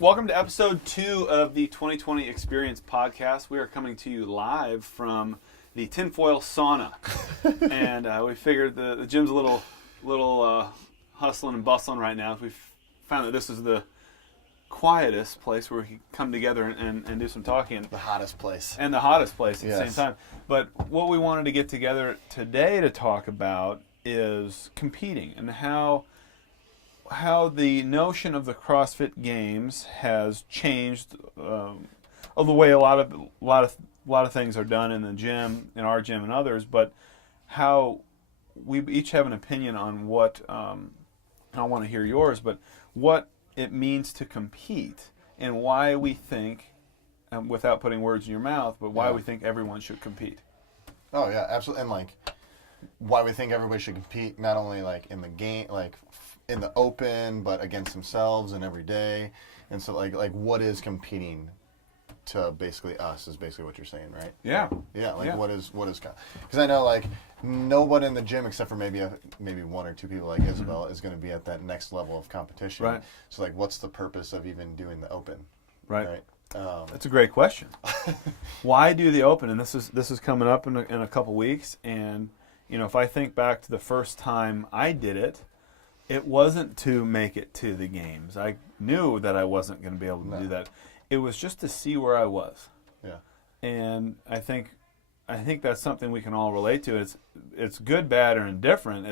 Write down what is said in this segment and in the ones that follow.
Welcome to episode 2 of the 2020 Experience podcast. We are coming to you live from the tinfoil sauna. And we figured the gym's a little hustling and bustling right now. We found that this is the quietest place where we can come together and do some talking. The hottest place. And the hottest place at the Yes. same time. But what we wanted to get together today to talk about is competing and how the notion of the CrossFit Games has changed of the way a lot of things are done in the gym, in our gym and others, but how we each have an opinion on what I want to hear yours, but what it means to compete and why we think, without putting words in your mouth, but why we think everyone should compete. Oh yeah, absolutely. And like why we think everybody should compete, not only like in the game, like in the open, but against themselves and every day. And so like what is competing to basically us is basically what you're saying, right? Yeah. Yeah, like what is because I know like no one in the gym except for maybe one or two people like Isabel is going to be at that next level of competition. Right. So like what's the purpose of even doing the open? Right. That's a great question. Why do the open? And this is coming up in a couple weeks. And you know, if I think back to the first time I did it, it wasn't to make it to the games. I knew that I wasn't going to be able to do that. It was just to see where I was. Yeah. And I think that's something we can all relate to. It's good, bad, or indifferent.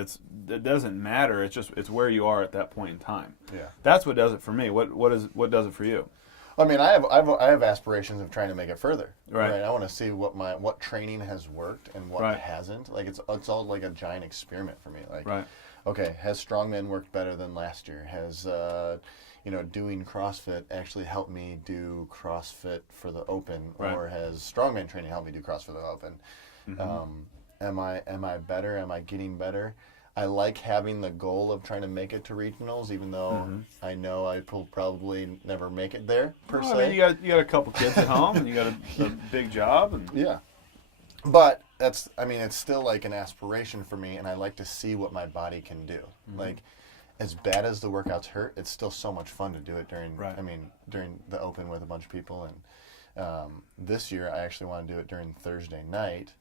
It doesn't matter. It's where you are at that point in time. Yeah. That's what does it for me. What does it for you? I mean, I have aspirations of trying to make it further. Right. I want to see what training has worked and what hasn't. Like it's all like a giant experiment for me. Like, okay, has strongman worked better than last year? Has doing CrossFit actually helped me do CrossFit for the Open, or has strongman training helped me do CrossFit for the Open? Mm-hmm. Am I better? Am I getting better? I like having the goal of trying to make it to regionals, even though I know I will probably never make it there per se. I mean, you got a couple kids at home, and you got a big job, and but it's still like an aspiration for me, and I like to see what my body can do. Mm-hmm. Like, as bad as the workouts hurt, it's still so much fun to do it during the Open with a bunch of people. And this year I actually want to do it during Thursday night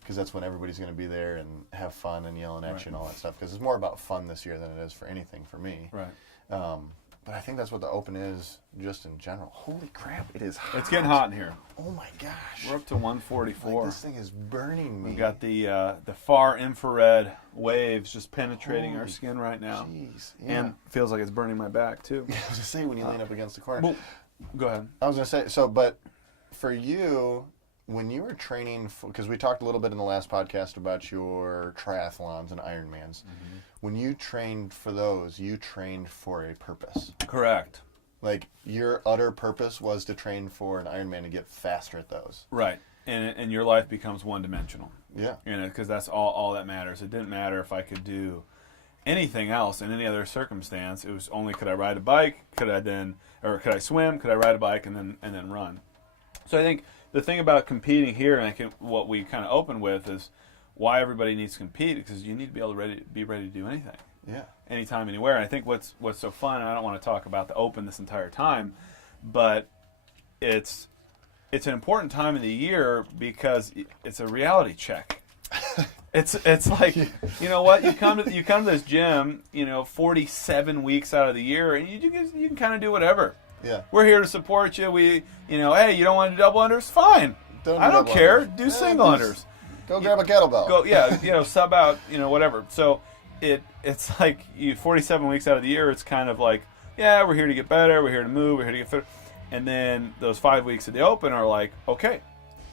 because that's when everybody's going to be there and have fun and yelling at you and all that stuff, because it's more about fun this year than it is for anything for me. But I think that's what the Open is just in general. Holy crap, it is hot. It's getting hot in here. Oh my gosh. We're up to 144. Like, this thing is burning me. We've got the far infrared waves just penetrating our skin right now. Jeez. Yeah. And feels like it's burning my back too. I was going to say, when you lean up against the corner. Well, go ahead. I was going to say, but for you, when you were training, because we talked a little bit in the last podcast about your triathlons and Ironmans, when you trained for those, you trained for a purpose. Correct. Like, your utter purpose was to train for an Ironman to get faster at those. Right. And your life becomes one-dimensional. Yeah. Because that's all that matters. It didn't matter if I could do anything else in any other circumstance. It was only, could I ride a bike? Could I swim? Could I ride a bike and then run? So I think the thing about competing here, and what we kind of open with, is why everybody needs to compete, because you need to be able to be ready to do anything. Yeah. Anytime, anywhere. And I think what's so fun, and I don't want to talk about the Open this entire time, but it's an important time of the year because it's a reality check. It's like, you know what, you come to this gym, 47 weeks out of the year, and you can kind of do whatever. Yeah. We're here to support you. Hey, you don't want to do double unders? Fine. I don't care. Do single unders. Go grab a kettlebell. Go, sub out, whatever. So it's like 47 weeks out of the year, it's kind of like, yeah, we're here to get better. We're here to move. We're here to get fit. And then those 5 weeks at the Open are like, okay,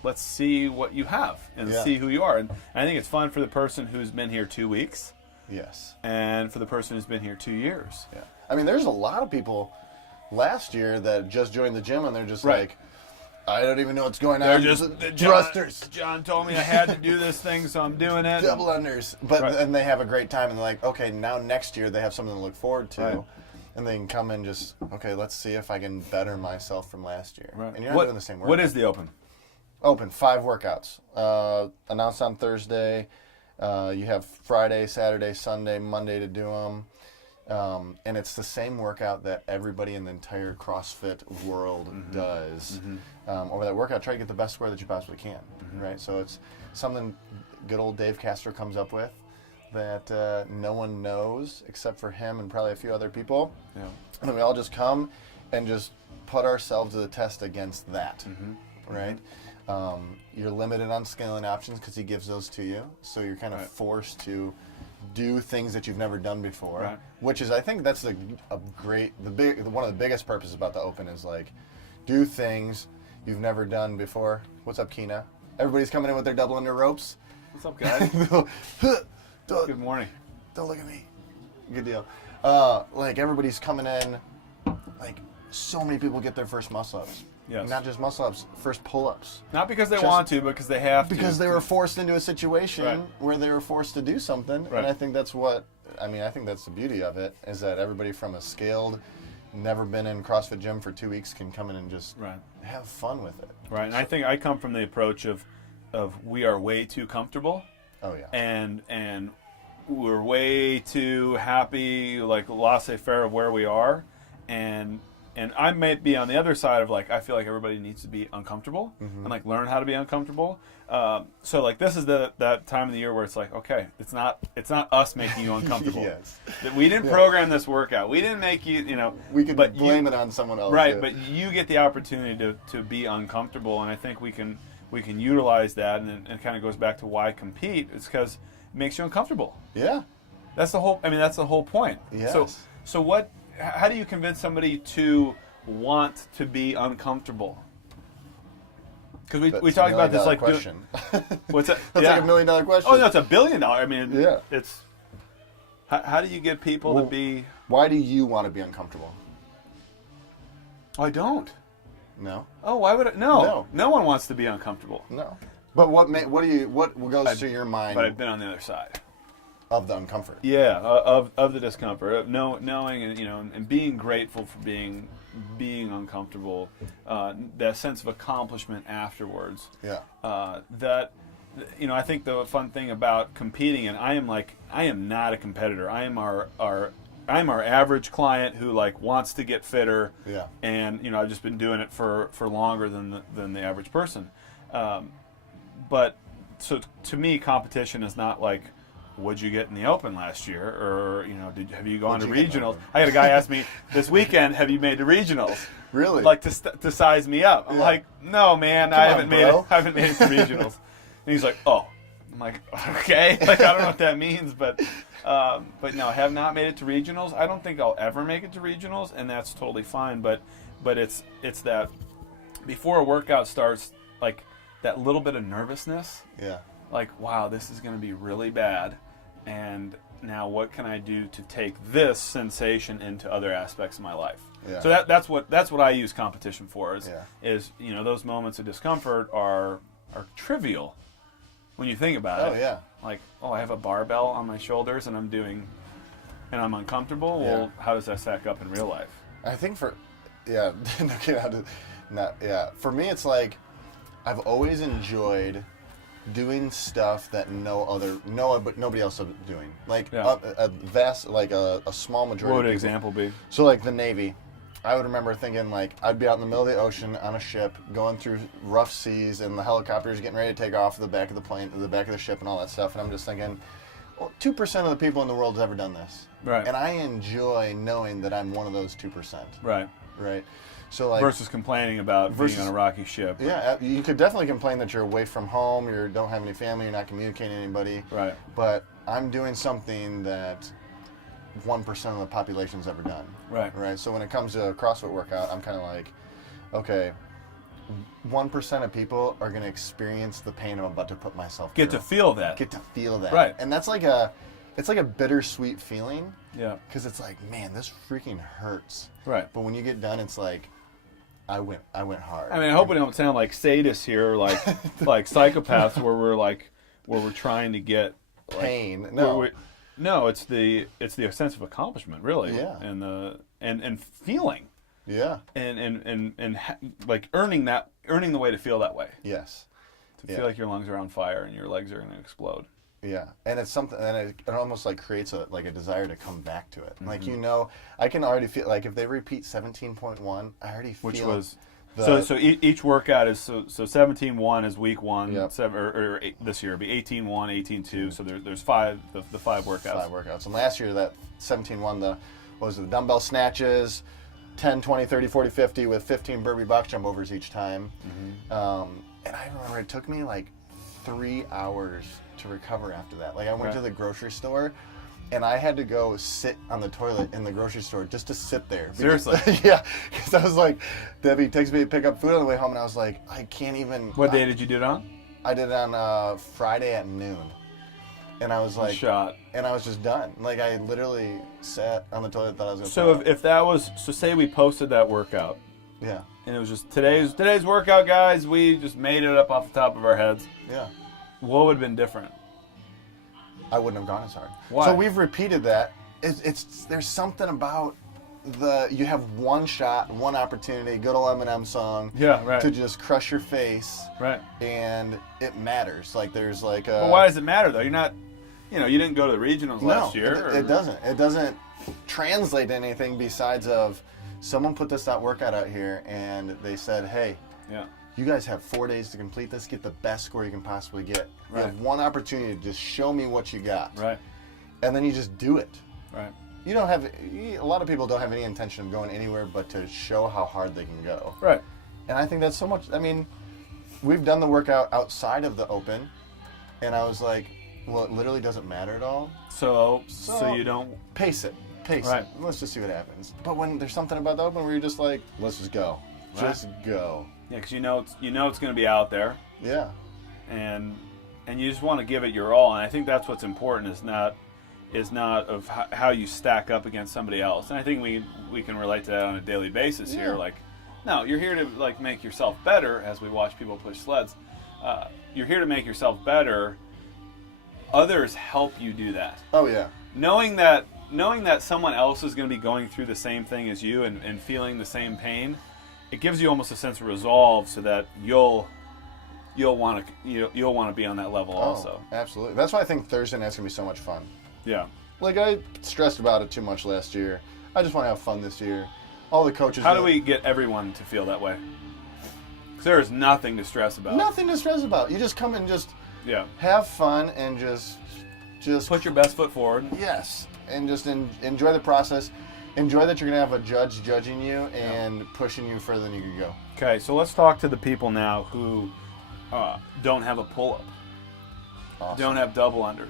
let's see what you have and see who you are. And I think it's fun for the person who's been here 2 weeks. Yes. And for the person who's been here 2 years. Yeah. I mean, there's a lot of people last year that just joined the gym and they're just like, I don't even know what's going on. They're just thrusters. John told me I had to do this thing, so I'm doing it. Double unders. But and they have a great time, and they're like, okay, now next year they have something to look forward to. Right. And they can come and just, okay, let's see if I can better myself from last year. Right. And you're not doing the same work. What is the Open? Open, 5 workouts. Announced on Thursday. You have Friday, Saturday, Sunday, Monday to do them. And it's the same workout that everybody in the entire CrossFit world does. Over that workout, try to get the best score that you possibly can, right? So it's something good old Dave Castro comes up with that no one knows except for him and probably a few other people. Yeah. And we all just come and just put ourselves to the test against that, right? You're limited on scaling options because he gives those to you, so you're kind of forced to do things that you've never done before, which is, I think that's one of the biggest purposes about the Open is like, do things you've never done before. What's up, Keena? Everybody's coming in with their double under ropes. What's up, guys? Good morning. Don't look at me. Good deal. Like everybody's coming in, like so many people get their first muscle-ups. Yes. Not just muscle-ups, first pull-ups. Not because they want to, but because they have to. Because they were forced into a situation where they were forced to do something. Right. And I think that's I think that's the beauty of it, is that everybody from a skilled, never been in CrossFit gym for 2 weeks can come in and just have fun with it. Right, and I think I come from the approach of we are way too comfortable. Oh, yeah. And we're way too happy, like laissez-faire of where we are. And I may be on the other side of like, I feel like everybody needs to be uncomfortable and like learn how to be uncomfortable. So like this is that time of the year where it's like, okay, it's not us making you uncomfortable. Yes. We didn't program this workout. We didn't make you, we could blame it on someone else. Right, but you get the opportunity to be uncomfortable, and I think we can utilize that, and it kind of goes back to why compete. It's because it makes you uncomfortable. Yeah. That's the whole point. Yes. So how do you convince somebody to want to be uncomfortable? Because we talked about this like question. What's that? That's like $1 million question. Oh no, it's $1 billion. I mean, it's how do you get people to be? Why do you want to be uncomfortable? Oh, I don't. No. Oh, why would I? No one wants to be uncomfortable. No. But what goes through your mind? But I've been on the other side. Of the uncomfort. Yeah, of the discomfort, of knowing and and being grateful for being uncomfortable, that sense of accomplishment afterwards. Yeah. That I think the fun thing about competing, and I am not a competitor. I am our average client who like wants to get fitter. Yeah. And I've just been doing it for longer than the average person. But so to me, competition is not like, what'd you get in the Open last year? Or, have you gone to regionals? I had a guy ask me this weekend, have you made the regionals? Really? Like to size me up. I'm like, no, man, I haven't made it to regionals. And he's like, oh. I'm like, okay. Like, I don't know what that means, but no, I have not made it to regionals. I don't think I'll ever make it to regionals, and that's totally fine. But it's that before a workout starts, like that little bit of nervousness. Yeah. Like, wow, this is going to be really bad. And now what can I do to take this sensation into other aspects of my life? Yeah. So that's what I use competition for is those moments of discomfort are trivial when you think about it. Oh yeah. Like, I have a barbell on my shoulders and I'm uncomfortable. Yeah. Well, how does that stack up in real life? I think for me it's like I've always enjoyed doing stuff that nobody else is doing. Like a small majority. What would an example be? So like the Navy, I would remember thinking like I'd be out in the middle of the ocean on a ship going through rough seas and the helicopter's getting ready to take off the back of the plane, the back of the ship and all that stuff, and I'm just thinking, well, 2% of the people in the world has ever done this. Right. And I enjoy knowing that I'm one of those 2%. Right. Right. So like versus complaining about being on a rocky ship. Yeah, you could definitely complain that you're away from home, you don't have any family, you're not communicating to anybody. Right. But I'm doing something that 1% of the population's ever done. Right. Right. So when it comes to a CrossFit workout, I'm kind of like, okay, 1% of people are going to experience the pain I'm about to put myself through. Get to feel that. Right. And that's like it's like a bittersweet feeling. Yeah. Because it's like, man, this freaking hurts. Right. But when you get done, it's like, I went hard. I mean, I hope we don't sound like sadists here, like psychopaths, where we're trying to get pain. No, it's the sense of accomplishment, really. Yeah. And feeling. Yeah. And like earning the way to feel that way. Yes. To feel like your lungs are on fire and your legs are going to explode. Yeah, and it's something, and it almost like creates a desire to come back to it. Mm-hmm. Like, I can already feel like if they repeat 17.1, I already feel which was each workout is so 17.1 is week 1, Yep. or this year it'll be 18.1, 18.2. So there's five the 5 workouts. 5 workouts, and last year that 17.1 the dumbbell snatches, 10, 20, 30, 40, 50 with 15 burpee box jump overs each time. Mm-hmm. And I remember it took me like 3 hours to recover after that. Like I went to the grocery store, and I had to go sit on the toilet in the grocery store just to sit there. Seriously? Yeah, because I was like, Debbie takes me to pick up food on the way home, and I was like, I can't even. What day did you do it on? I did it on Friday at noon, and I was like, shot, and I was just done. Like I literally sat on the toilet, thought I was gonna. So if that was say we posted that workout, yeah, and it was just today's workout, guys. We just made it up off the top of our heads. Yeah. What would have been different? I wouldn't have gone as hard. Why? So we've repeated that. There's something about you have one shot, one opportunity, good old Eminem song. Yeah, right. To just crush your face. Right. And it matters. Like there's like a. Well, why does it matter though? You're not, you didn't go to the regionals last year. It doesn't. It doesn't translate to anything besides of someone put this workout out here and they said, hey. Yeah. You guys have 4 days to complete this. Get the best score you can possibly get. Right. You have one opportunity to just show me what you got. Right. And then you just do it. Right. You don't have a lot of people don't have any intention of going anywhere but to show how hard they can go. Right. And I think that's so much. I mean, we've done the workout outside of the open, and I was like, well, it literally doesn't matter at all. So you don't pace it. Right. Let's just see what happens. But when there's something about the open where you're just like, let's just go. Right. Just go. Yeah, because it's going to be out there. Yeah. And you just want to give it your all, and I think that's what's important. Is not of how you stack up against somebody else. And I think we can relate to that on a daily basis here. Like, no, you're here to like make yourself better. As we watch people push sleds, you're here to make yourself better. Others help you do that. Oh yeah. Knowing that someone else is going to be going through the same thing as you and feeling the same pain, it gives you almost a sense of resolve so that you'll want to be on that level also. Absolutely. That's why I think Thursday night's gonna be so much fun. Yeah. Like I stressed about it too much last year. I just want to have fun this year. All the coaches. How do we get everyone to feel that way? Because there is nothing to stress about. Nothing to stress about. You just come and just have fun and just put your best foot forward. Yes, and just enjoy the process. Enjoy that you're going to have a judge judging you and pushing you further than you can go. Okay, so let's talk to the people now who don't have a pull-up, don't have double unders,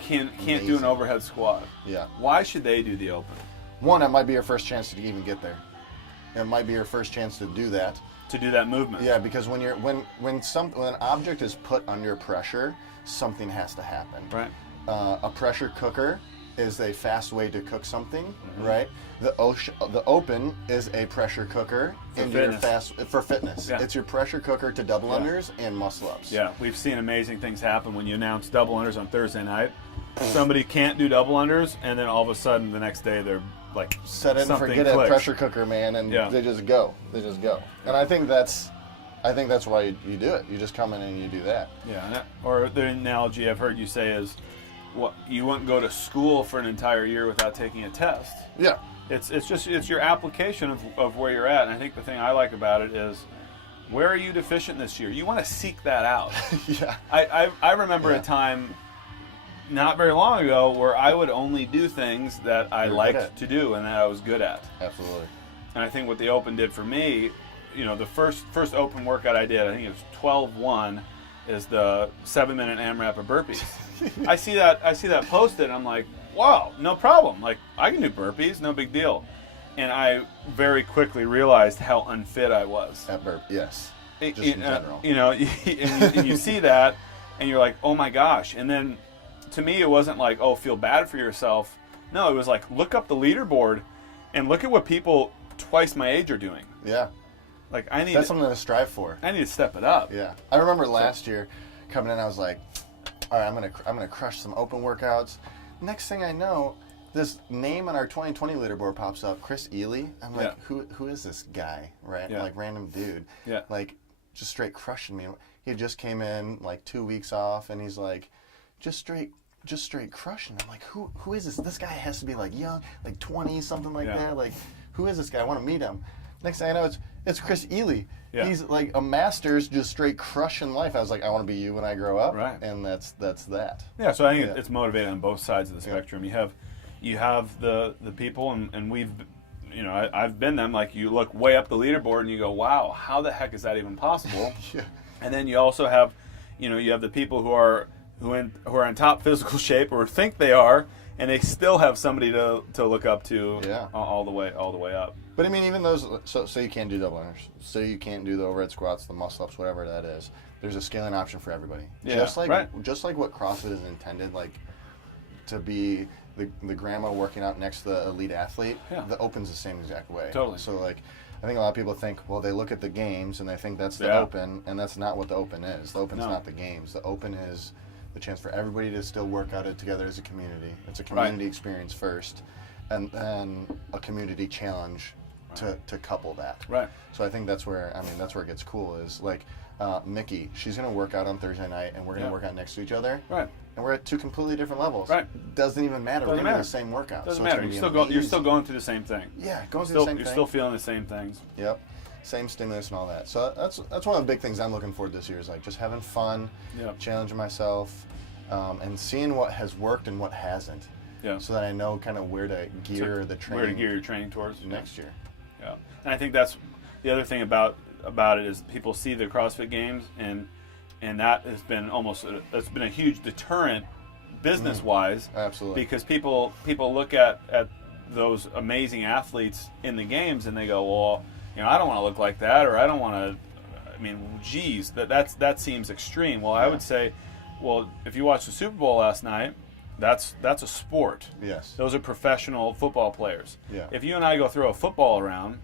can't do an overhead squat. Yeah. Why should they do the open? One, it might be your first chance to even get there. It might be your first chance to do that. To do that movement. Yeah, because when an object is put under pressure, something has to happen. Right. A pressure cooker is a fast way to cook something, right? The open is a pressure cooker for fitness. Yeah. It's your pressure cooker to double unders and muscle ups. Yeah, we've seen amazing things happen when you announce double unders on Thursday night. Somebody can't do double unders, and then all of a sudden the next day they're like, set it and forget it, pressure cooker, man, and they just go. They just go. And I think that's why you do it. You just come in and you do that. Yeah, or the analogy I've heard you say is, you wouldn't go to school for an entire year without taking a test. Yeah. It's your application of where you're at, and I think the thing I like about it is, where are you deficient this year? You want to seek that out. Yeah. I remember a time not very long ago where I would only do things that I liked to do and that I was good at. Absolutely. And I think what the Open did for me, the first Open workout I did, I think it was 12-1, is the 7-minute AMRAP of burpees. I see that posted, and I'm like, wow, no problem. Like, I can do burpees, no big deal. And I very quickly realized how unfit I was. At yes. Just in general. And you see that, and you're like, oh my gosh. And then, to me, it wasn't like, oh, feel bad for yourself. No, it was like, look up the leaderboard, and look at what people twice my age are doing. Yeah. Like, that's something to strive for. I need to step it up. Yeah. I remember last year coming in, I was like, all right, I'm gonna crush some open workouts. Next thing I know, this name on our 2020 leaderboard pops up, Chris Ely. I'm like, who is this guy, right? Yeah. Like, random dude. Yeah. Like, just straight crushing me. He just came in, like, 2 weeks off, and he's like, just straight crushing. I'm like, who is this? This guy has to be like young, like 20, something like that. Like, who is this guy? I want to meet him. Next thing I know, it's Chris Ely. Yeah. He's like a master's, just straight crushing life. I was like, I want to be you when I grow up. Right. And that's that. Yeah. So I think it's motivated on both sides of the spectrum. You have the people, and we've, I've been them. Like, you look way up the leaderboard and you go, wow, how the heck is that even possible? Yeah. And then you also have, you have the people who are in top physical shape or think they are, and they still have somebody to look up to all the way up. But I mean, even those, so you can't do double unders, so you can't do the overhead squats, the muscle ups, whatever that is. There's a scaling option for everybody. Yeah, just like what CrossFit is intended, like, to be the grandma working out next to the elite athlete. Yeah. The Open's the same exact way. Totally. So like, I think a lot of people think, well, they look at the games and they think that's the Open, and that's not what the Open is. The Open's not the games. The Open is the chance for everybody to still work out it together as a community. It's a community experience first, and then a community challenge to couple that. Right. So I think that's where it gets cool, is like Mickey, she's going to work out on Thursday night, and we're going to work out next to each other. Right. And we're at two completely different levels. Right. Doesn't even matter. We're doing the same workout. Doesn't matter. You're still going through the same thing. Yeah, going through the same thing. You're still feeling the same things. Yep. Same stimulus and all that. So that's one of the big things I'm looking forward to this year, is like just having fun, challenging myself, and seeing what has worked and what hasn't. Yeah. So that I know kind of where to gear the training. Where to gear your training towards next year. Yeah. And I think that's the other thing about it is people see the CrossFit Games, and that has been that's been a huge deterrent business-wise. Absolutely. Because people look at those amazing athletes in the games and they go, well, I don't want to look like that, or I don't want to. I mean, geez, that seems extreme. Well, I would say, well, if you watched the Super Bowl last night, that's a sport. Yes. Those are professional football players. Yeah. If you and I go throw a football around,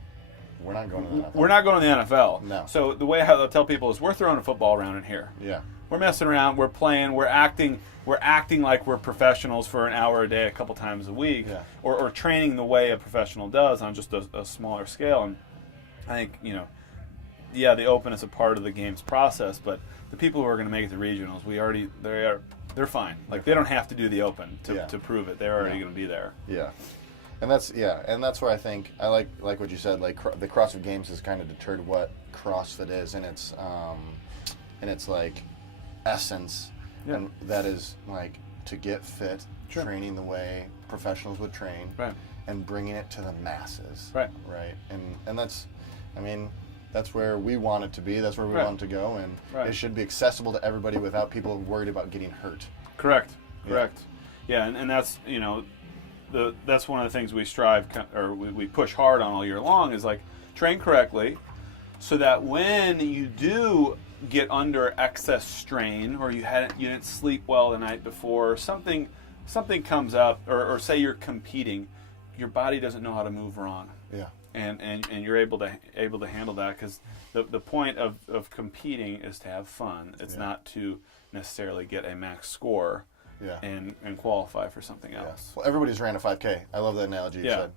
we're not going to the NFL. We're not going to the NFL. No. So the way I'll tell people is, we're throwing a football around in here. Yeah. We're messing around. We're playing. We're acting like we're professionals for an hour a day, a couple times a week, or training the way a professional does on just a smaller scale. And I think, the Open is a part of the game's process, but the people who are going to make it to regionals, they're fine. Like, they don't have to do the Open to prove it. They're already going to be there. Yeah. And that's where I think I like what you said. Like, the CrossFit Games has kind of deterred what CrossFit is in its like essence, and that is like to get fit, training the way professionals would train, and bringing it to the masses, right? And that's where we want it to be. That's where we want it to go, and it should be accessible to everybody without people worried about getting hurt. Correct. Yeah, and that's that's one of the things we strive, or we push hard on all year long, is like, train correctly, so that when you do get under excess strain, or you didn't sleep well the night before, or something comes up, or say you're competing, your body doesn't know how to move wrong. Yeah. And you're able to handle that, because the point of competing is to have fun. It's not to necessarily get a max score. Yeah. And qualify for something else. Well, everybody's ran a 5K. I love that analogy you said.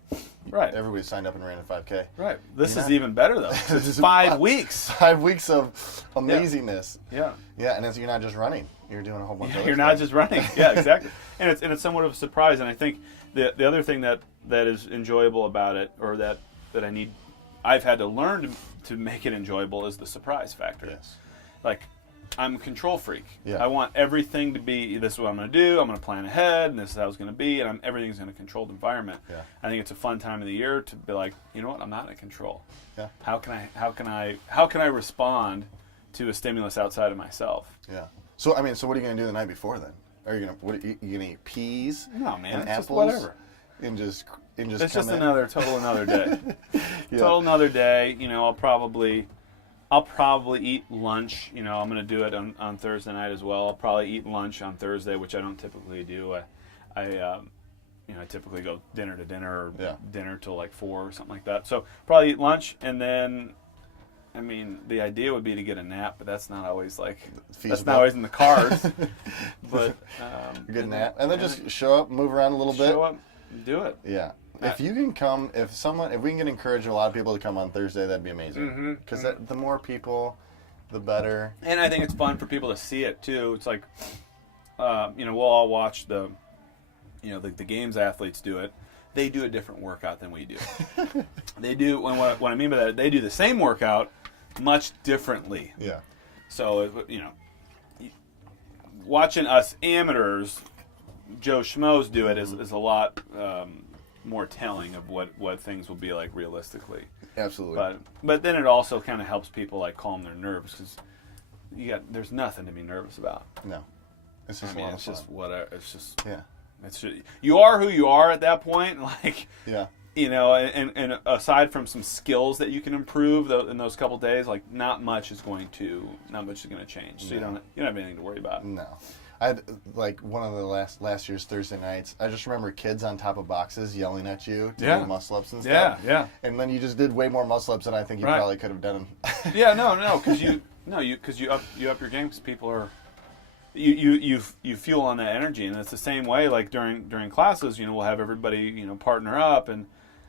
Right. Everybody signed up and ran a 5K. Right. This is even better, though. It's 5 weeks. 5 weeks of amazingness. Yeah. Yeah, and you're not just running. You're doing a whole bunch of other You're not just running. Yeah, exactly. And it's somewhat of a surprise. And I think the other thing that is enjoyable about it, or that I've had to learn to make it enjoyable, is the surprise factor. Yes. Like, I'm a control freak. Yeah. I want everything to be, this is what I'm going to do, I'm going to plan ahead, and this is how it's going to be, and everything's in a controlled environment. Yeah. I think it's a fun time of the year to be like, you know what, I'm not in control. Yeah. How can I respond to a stimulus outside of myself? Yeah. So what are you going to do the night before then? Are you going to eat peas? No, man, and it's apples? Just whatever. And just it's just another day. Total another day. I'll probably eat lunch. I'm going to do it on Thursday night as well. I'll probably eat lunch on Thursday, which I don't typically do. I typically go dinner to dinner, or dinner till like 4 or something like that. So probably eat lunch, and then, the idea would be to get a nap, but that's not always feasible. That's not always in the cards. But a good nap, and then just show up, move around a little bit. Show up, do it. Yeah. If you can come, if we can encourage a lot of people to come on Thursday, that'd be amazing. Because the more people, the better. And I think it's fun for people to see it too. It's like, we'll all watch the games athletes do it. They do a different workout than we do. They do, what I mean by that, they do the same workout much differently. Yeah. So, watching us amateurs, Joe Schmoes do it is a lot more telling of what things will be like realistically. Absolutely. But then it also kind of helps people like calm their nerves because there's nothing to be nervous about. No. It's just a lot of fun. Just whatever. It's just yeah. It's just, you are who you are at that point. Like yeah. And aside from some skills that you can improve in those couple days, like not much is going to change. So you don't have anything to worry about. No. I had like one of the last year's Thursday nights. I just remember kids on top of boxes yelling at you to do muscle ups and stuff. Yeah. And then you just did way more muscle ups than I think you probably could have done them. Yeah, no, because you up your game because people are. You fuel on that energy, and it's the same way. Like during classes, we'll have everybody partner up, and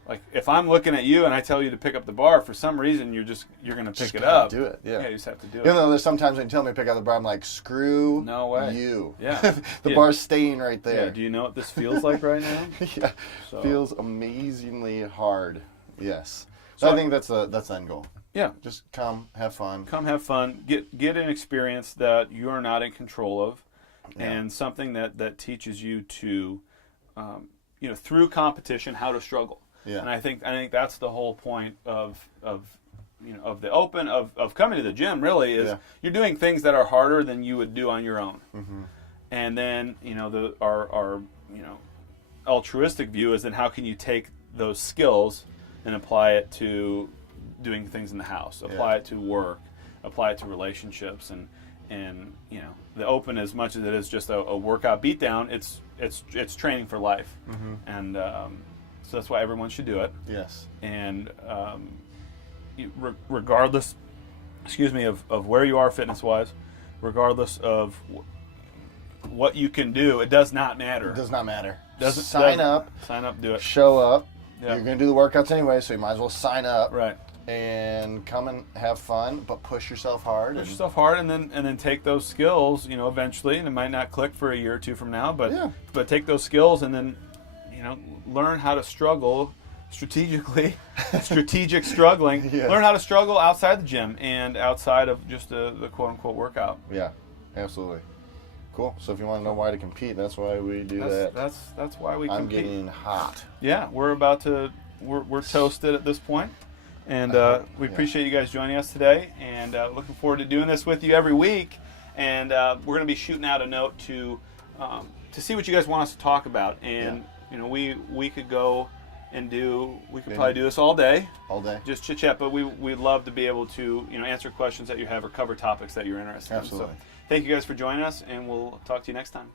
like if I'm looking at you and I tell you to pick up the bar, for some reason you're going to pick it up. Do it. Yeah. You just have to do it. There's sometimes when you tell me to pick up the bar, I'm like, screw no way. You. Yeah. The bar's staying right there. Yeah. Do you know what this feels like right now? Yeah. So. Feels amazingly hard. Yes. So I think that's the end goal. Yeah. Just come, have fun. Come have fun. Get an experience that you are not in control of, and something that teaches you to, through competition, how to struggle. Yeah. And I think that's the whole point of the Open, of coming to the gym. Really, is you're doing things that are harder than you would do on your own. Mm-hmm. And then our altruistic view is then how can you take those skills and apply it to doing things in the house, apply it to work, apply it to relationships, and the Open, as much as it is just a workout beatdown, it's training for life, and so that's why everyone should do it. Yes. And regardless, of where you are fitness wise, regardless of what you can do, it does not matter. It does not matter. Sign up, do it. Show up. Yeah. You're going to do the workouts anyway, so you might as well sign up. Right. And come and have fun, but push yourself hard. Push yourself hard, and then take those skills. Eventually, and it might not click for a year or two from now, but take those skills and then, learn how to struggle strategically, strategic struggling. Yeah. Learn how to struggle outside the gym and outside of just the quote unquote workout. Yeah, absolutely. Cool. So if you want to know why to compete, that's why we do that. That's why we compete. I'm getting hot. Yeah, we're toasted at this point. And we appreciate you guys joining us today, and looking forward to doing this with you every week. And we're going to be shooting out a note to see what you guys want us to talk about. And we could go and probably do this all day, just chit chat. But we'd love to be able to answer questions that you have or cover topics that you're interested in. Absolutely. So thank you guys for joining us, and we'll talk to you next time.